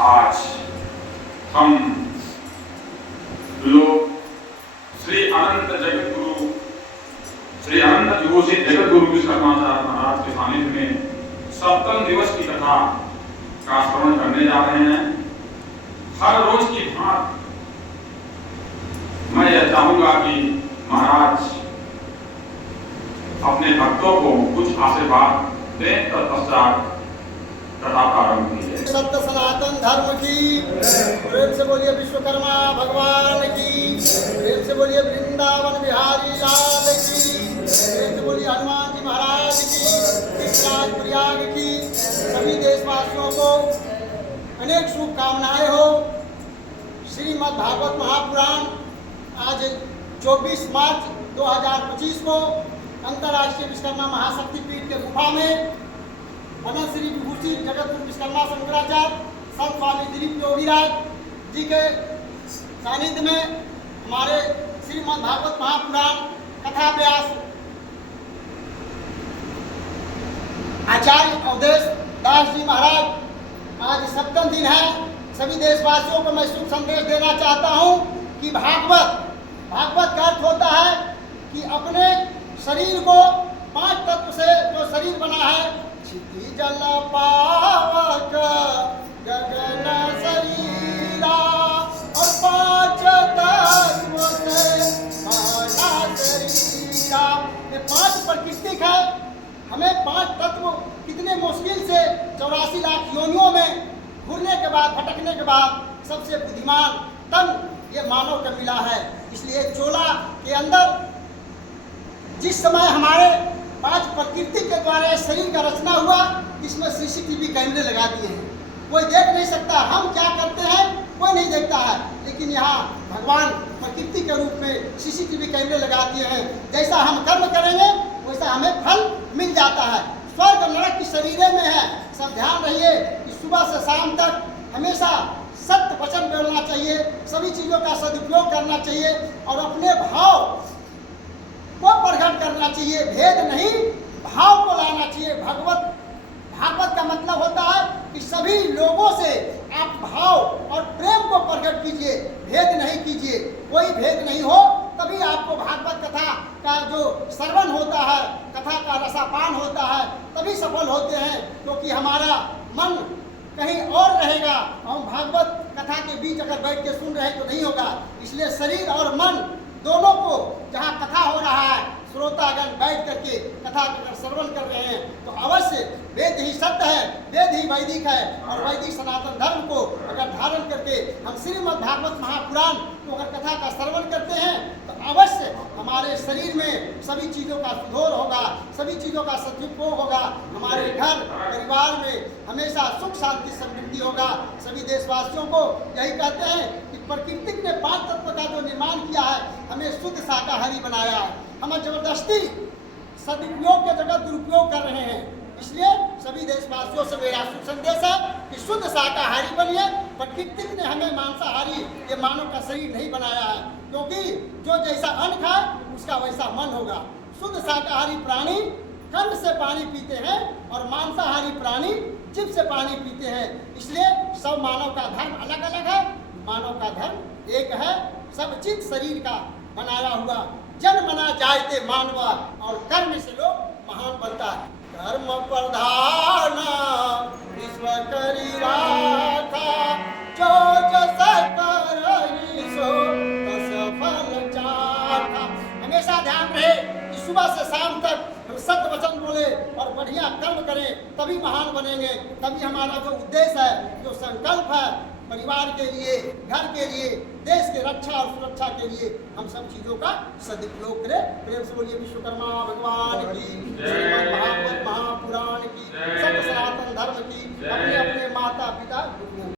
आज हम लोग श्री अनंत जगत गुरु श्री अनंत विभूषित जगत गुरु विश्वकर्माचार्य महाराज के सानिध्य में सप्तम दिवस की कथा का श्रवण करने जा रहे हैं। हर रोज की भांति मैं यह चाहूंगा कि महाराज अपने भक्तों को कुछ आशीर्वाद दें, तत्पश्चात कथा प्रारंभ कीजिए। सत्य सनातन धर्म की प्रेम से बोलिए विश्वकर्मा भगवान की, प्रेम से बोलिए वृंदावन बिहारी लाल की, प्रेम से बोलिए हनुमान जी महाराज की, विश्वराज प्रयाग की। सभी देशवासियों को अनेक शुभकामनाएं हो। श्रीमद् भागवत महापुराण आज 24 मार्च 2025 को अंतर्राष्ट्रीय विश्वकर्मा महाशक्तिपीठ के गुफा में अनंत श्री विभूषित जगत गुरु विश्वकर्मा शंकराचार्य संत स्वामी दिलीप योगीराज जी के सानिध्य में हमारे श्रीमद् भागवत महापुराण कथा व्यास आचार्य अवधेश दास जी महाराज आज सप्तम दिन है। सभी देशवासियों को मैं शुभ संदेश देना चाहता हूँ कि भागवत का अर्थ होता है कि अपने शरीर को 5 तत्व से जो शरीर बना है, क्षिति जल पावक गगन शरीरा, और 5 तत्व से बना शरीरा। ये 5 प्राकृतिक है। हमें 5 तत्व कितने मुश्किल से 84 लाख योनियों में घूरने के बाद, भटकने के बाद सबसे बुद्धिमान तन ये मानव का मिला है। इसलिए चोला के अंदर जिस समय हमारे 5 प्रकृति के द्वारा शरीर का रचना हुआ, इसमें सीसीटीवी कैमरे लगा दिए हैं। कोई देख नहीं सकता हम क्या करते हैं, कोई नहीं देखता है। लेकिन यहाँ भगवान प्रकृति के रूप में सीसीटीवी कैमरे लगा दिए हैं। जैसा हम कर्म करेंगे वैसा हमें फल मिल जाता है। स्वर्ग नरक की शरीर में है। सब ध्यान रहिए कि सुबह से शाम तक हमेशा सत्य वचन बोलना चाहिए, सभी चीज़ों का सदुपयोग करना चाहिए और अपने भाव को प्रकट करना चाहिए। भेद नहीं, भाव को लाना चाहिए। भागवत का मतलब होता है कि सभी लोगों से आप भाव और प्रेम को प्रकट कीजिए, भेद नहीं कीजिए। कोई भेद नहीं हो तभी आपको भागवत कथा का जो श्रवण होता है, कथा का रसापान होता है, तभी सफल होते हैं। क्योंकि हमारा मन कहीं और रहेगा, हम भागवत कथा के बीच अगर बैठ के सुन रहे हैं तो नहीं होगा। इसलिए शरीर और मन दोनों को जहाँ कथा हो रहा है, श्रोतागण बैठ करके कथा का श्रवण कर रहे हैं, तो अवश्य वेद ही सत्य है, वेद ही वैदिक है। और वैदिक सनातन धर्म को अगर धारण करके हम श्रीमद् भागवत महापुराण को अगर कथा का श्रवण करते हैं तो अवश्य हमारे शरीर में सभी चीज़ों का सुधोर होगा, सभी चीज़ों का सदुपयोग होगा। हमारे घर परिवार में हमेशा सुख शांति समृद्धि होगा। सभी देशवासियों को यही कहते हैं कि प्रकृति ने 5 तत्व का जो निर्माण किया है, हमें शुद्ध शाकाहारी बनाया है। हम जबरदस्ती सदुपयोग के जगह दुरुपयोग कर रहे हैं। इसलिए सभी देशवासियों से मेरा शुभ संदेश है कि शुद्ध शाकाहारी बनिए। प्रकृति ने हमें मांसाहारी ये मानव का शरीर नहीं बनाया है, क्योंकि जो जैसा अन्न खाए उसका वैसा मन होगा। शुद्ध शाकाहारी प्राणी कंठ से पानी पीते हैं और मांसाहारी प्राणी जीभ से पानी पीते हैं। इसलिए सब मानव का धर्म अलग अलग है, मानव का धर्म एक है। सब चीज शरीर का बनाया हुआ। जन्म बना जायते मानवा, और कर्म से लोग महान बनता है। कर्म प्रधान विश्व करी राखा, जो जस करहि सो तस फल चाखा। हमेशा ध्यान रहे कि सुबह से शाम तक हम सत्य वचन बोले और बढ़िया कर्म करें, तभी महान बनेंगे। तभी हमारा जो उद्देश्य है, जो संकल्प है, परिवार के लिए, घर के लिए, देश के रक्षा और सुरक्षा के लिए हम सब चीज़ों का सदुपयोग करें। प्रेम से बोलिए विश्वकर्मा भगवान की, श्रीमद् भागवत महापुराण की, सत्य सनातन धर्म की, अपने अपने माता पिता